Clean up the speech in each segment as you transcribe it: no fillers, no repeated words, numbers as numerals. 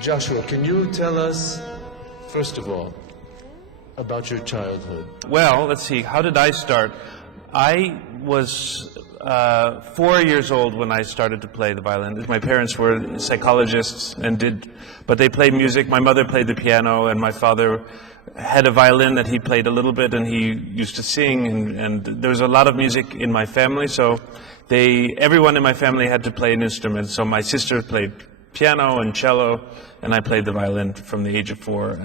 Joshua, can you tell us, first of all, about your childhood? Well, let's see, how did I start? I was 4 years old when I started to play the violin. My parents were psychologists but they played music. My mother played the piano, and my father had a violin that he played a little bit, and he used to sing, and there was a lot of music in my family, so everyone in my family had to play an instrument. So my sister played piano and cello, and I played the violin from the age of 4,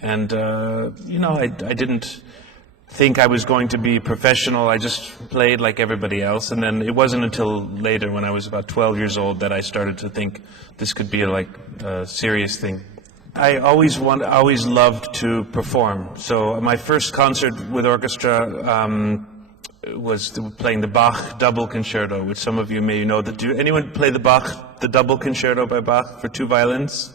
I didn't think I was going to be professional. I just played like everybody else, and then it wasn't until later, when I was about 12 years old, that I started to think this could be a serious thing. I always loved to perform. So my first concert with orchestra was playing the Bach double concerto, which some of you may know. Anyone play the double concerto by Bach for 2 violins?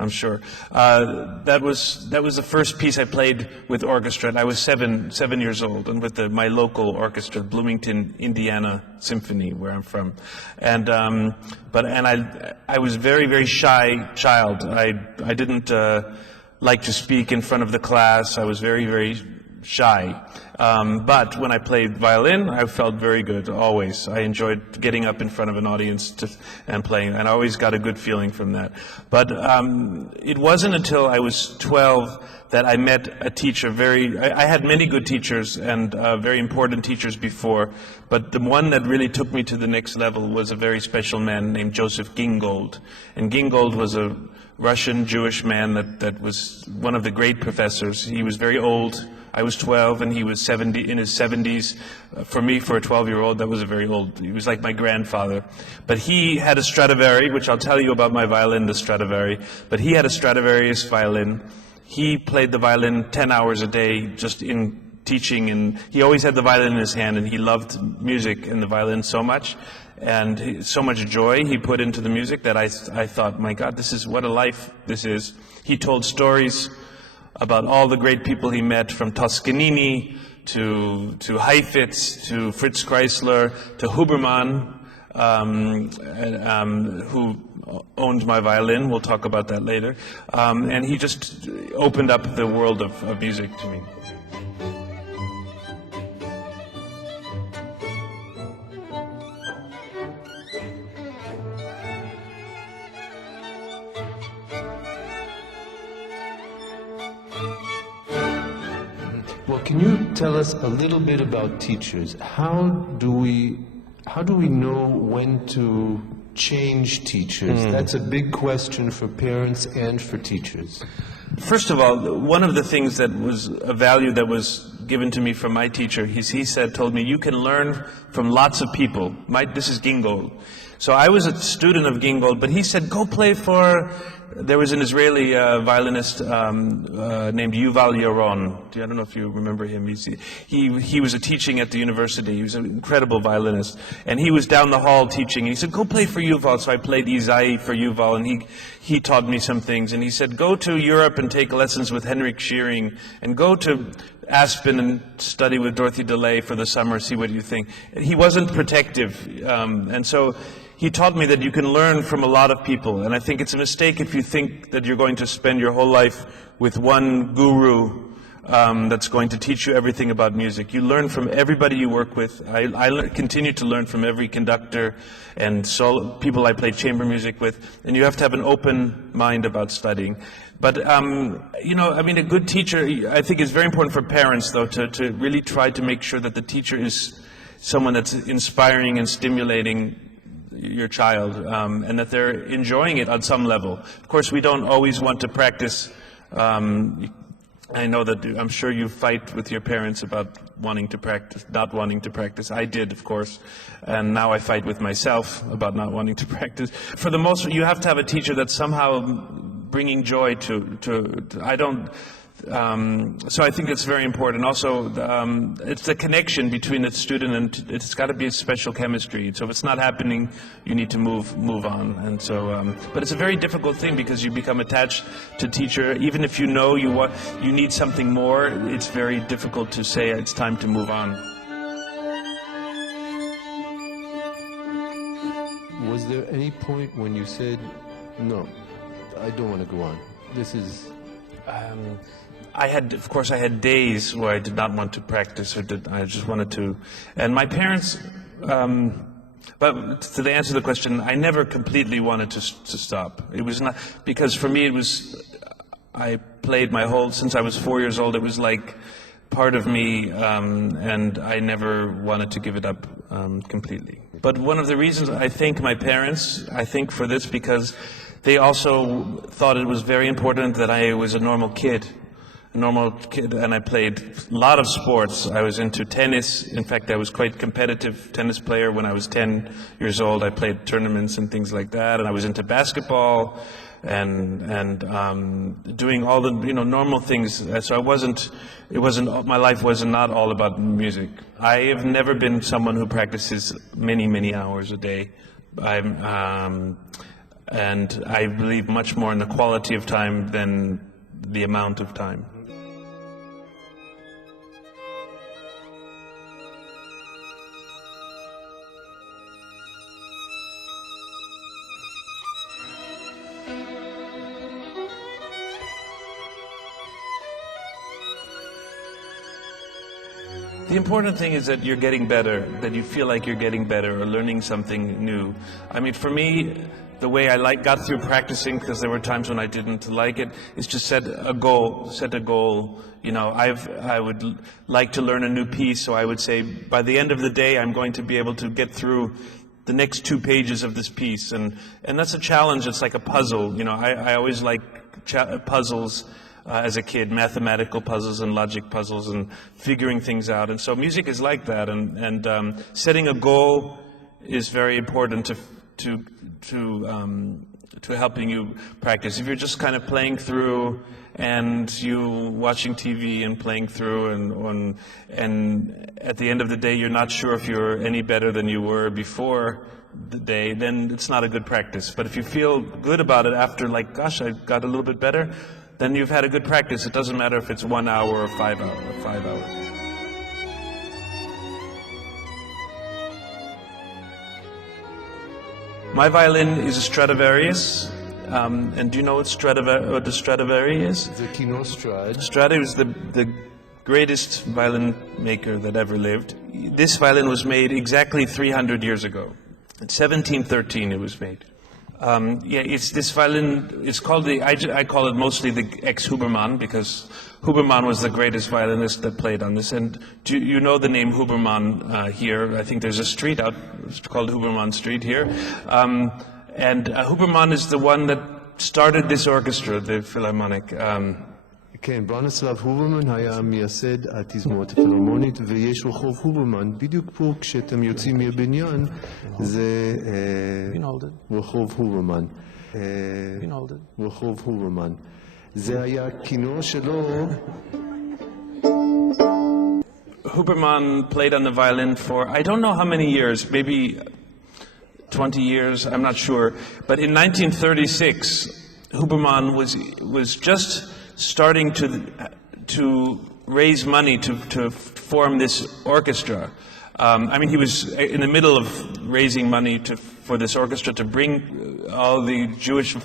I'm sure. That was the first piece I played with orchestra, and I was seven years old, and with my local orchestra, Bloomington, Indiana Symphony, where I'm from. And I was very, very shy child. I didn't like to speak in front of the class. I was very, very shy. But when I played violin, I felt very good, always. I enjoyed getting up in front of an audience and playing, and I always got a good feeling from that. But it wasn't until I was 12 that I met a teacher. I had many good teachers and very important teachers before, but the one that really took me to the next level was a very special man named Joseph Gingold. And Gingold was a Russian Jewish man that was one of the great professors. He was very old. I was 12 and he was in his 70s. For me, for a 12-year-old, that was very old. He was like my grandfather. But he had a Stradivari, which I'll tell you about my violin, the Stradivari. But he had a Stradivarius violin. He played the violin 10 hours a day just in teaching, and he always had the violin in his hand, and he loved music and the violin so much. And so much joy he put into the music that I thought, my God, what a life this is. He told stories about all the great people he met, from Toscanini to Heifetz to Fritz Kreisler to Huberman, who owned my violin. We'll talk about that later. And he just opened up the world of music to me. Well, can you tell us a little bit about teachers? How do we know when to change teachers? That's a big question for parents and for teachers. First of all, one of the things that was a value that was given to me from my teacher, he told me, you can learn from lots of people. This is Gingold. So I was a student of Gingold, but he said, go play there was an Israeli violinist named Yuval Yaron. I don't know if you remember him. He was teaching at the university. He was an incredible violinist. And he was down the hall teaching. And he said, go play for Yuval. So I played Izai for Yuval, and he taught me some things. And he said, go to Europe and take lessons with Henrik Shearing, and go to Aspen and study with Dorothy DeLay for the summer, see what you think. He wasn't protective. And so he taught me that you can learn from a lot of people, and I think it's a mistake if you think that you're going to spend your whole life with one guru that's going to teach you everything about music. You learn from everybody you work with. I continue to learn from every conductor and people I play chamber music with, and you have to have an open mind about studying. But, a good teacher, I think, is very important for parents, though, to really try to make sure that the teacher is someone that's inspiring and stimulating your child, and that they're enjoying it on some level. Of course, we don't always want to practice. I know that I'm sure you fight with your parents about wanting to practice, not wanting to practice. I did, of course, and now I fight with myself about not wanting to practice. For the most part, you have to have a teacher that's somehow bringing joy so I think it's very important. Also, it's the connection between the student and it's got to be a special chemistry. So if it's not happening, you need to move on. And so, but it's a very difficult thing because you become attached to teacher. Even if you know you need something more, it's very difficult to say it's time to move on. Was there any point when you said, no, I don't want to go on. This is... Of course, I had days where I did not want to practice, I just wanted to. And my parents, but to answer the question, I never completely wanted to stop. It was not, because for me I played since I was 4 years old, it was like part of me, and I never wanted to give it up completely. But one of the reasons I thank my parents, for this, because they also thought it was very important that I was a normal kid, and I played a lot of sports. I was into tennis. In fact, I was quite competitive tennis player when I was 10 years old. I played tournaments and things like that, and I was into basketball and doing all the normal things. So my life was not all about music. I have never been someone who practices many hours a day. And I believe much more in the quality of time than the amount of time. The important thing is that you're getting better, that you feel like you're getting better or learning something new. I mean, for me, the way I got through practicing, because there were times when I didn't like it, is to set a goal. I would like to learn a new piece, so I would say, by the end of the day, I'm going to be able to get through the next 2 pages of this piece. And that's a challenge. It's like a puzzle. I always like puzzles. As a kid, mathematical puzzles and logic puzzles and figuring things out. And so music is like that. And setting a goal is very important to helping you practice. If you're just kind of playing through and you watching TV and playing through and at the end of the day you're not sure if you're any better than you were before the day, then it's not a good practice. But if you feel good about it after, like, gosh, I got a little bit better, then you've had a good practice. It doesn't matter if it's 1 hour or 5 hours. My violin is a Stradivarius. And do you know what the Stradivari is? The Kino Strad. Stradivari was the greatest violin maker that ever lived. This violin was made exactly 300 years ago. In 1713 it was made. It's this violin. It's called I call it mostly the ex-Huberman, because Huberman was the greatest violinist that played on this. And do you know the name Huberman here? I think there's a street out called Huberman Street here. And Huberman is the one that started this orchestra, the Philharmonic. כן, ברניסלב הוברמן היה מייסד התזמורת הפילהרמונית, ויש רחוב הוברמן, בדיוק פה כשאתם יוצאים מהבניין, זה רחוב הוברמן. רחוב הוברמן. זה היה כינור שלו. Huberman played on the violin for, I don't know how many years, maybe 20 years, I'm not sure. But in 1936, Huberman was just starting to raise money to form this orchestra. He was in the middle of raising money for this orchestra to bring all the Jewish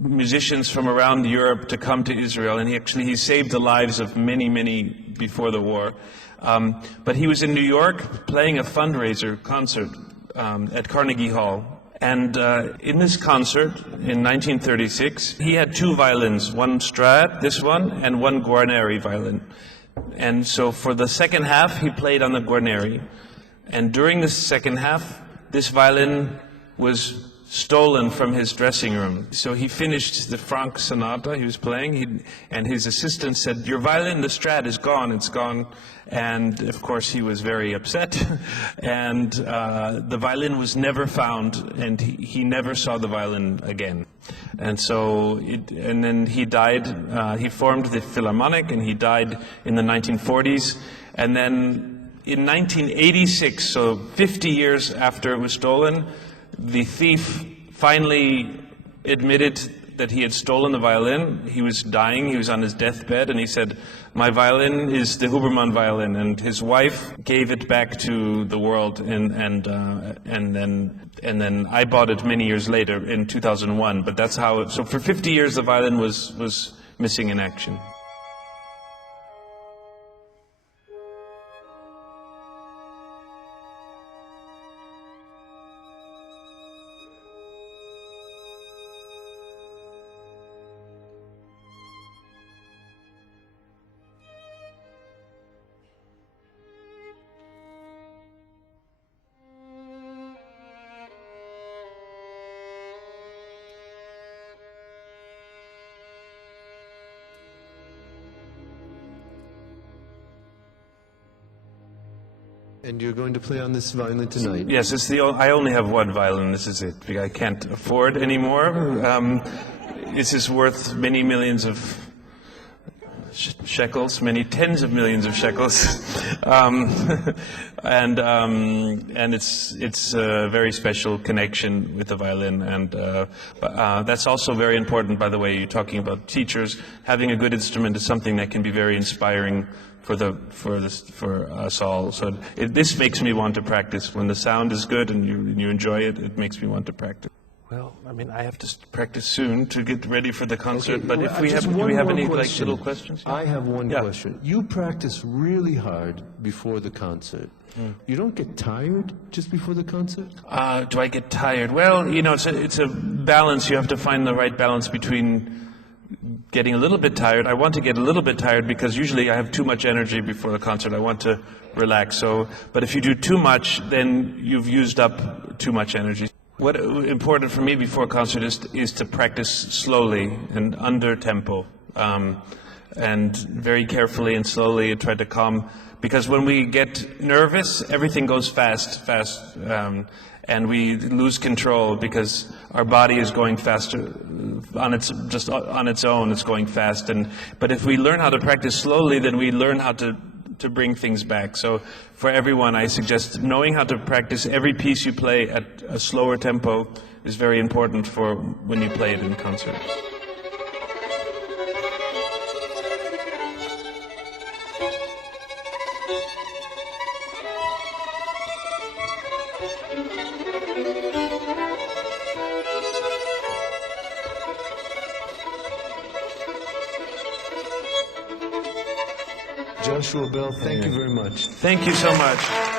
musicians from around Europe to come to Israel, and he saved the lives of many before the war. But he was in New York playing a fundraiser concert at Carnegie Hall. And in this concert in 1936, he had 2 violins, one Strad, this one, and one Guarneri violin. And so for the second half, he played on the Guarneri. And during the second half, this violin was stolen from his dressing room. So he finished the Franck Sonata he was playing, and his assistant said, "Your violin, the Strad, is gone, it's gone." And of course he was very upset, and the violin was never found, and he never saw the violin again. And so, and then he died. He formed the Philharmonic, and he died in the 1940s. And then in 1986, so 50 years after it was stolen, the thief finally admitted that he had stolen the violin. He was dying. He was on his deathbed, and he said, "My violin is the Huberman violin." And his wife gave it back to the world, and then I bought it many years later in 2001. But that's how. So for 50 years, the violin was missing in action. And you're going to play on this violin tonight? Yes, it's I only have one violin. This is it. I can't afford anymore. This is worth many millions of shekels, many tens of millions of shekels, and it's a very special connection with the violin. And that's also very important. By the way, you're talking about teachers. Having a good instrument is something that can be very inspiring for us all. So this makes me want to practice. When the sound is good and you enjoy it, it makes me want to practice. Well, I mean, I have to practice soon to get ready for the concert. Okay, but well, if we just have, do one we have more any question. little questions? I have one Yeah. question. You practice really hard before the concert. You don't get tired just before the concert? Do I get tired? Well, it's a balance. You have to find the right balance between getting a little bit tired. I want to get a little bit tired because usually I have too much energy before the concert. I want to relax. But if you do too much, then you've used up too much energy. What important for me before a concert is to practice slowly and under tempo, and very carefully and slowly try to calm. Because when we get nervous, everything goes fast, and we lose control because our body is going faster on its own. It's going fast, but if we learn how to practice slowly, then we learn how to bring things back. So for everyone, I suggest knowing how to practice every piece you play at a slower tempo is very important for when you play it in concert. Joshua Bell, thank you very much. Thank you so much.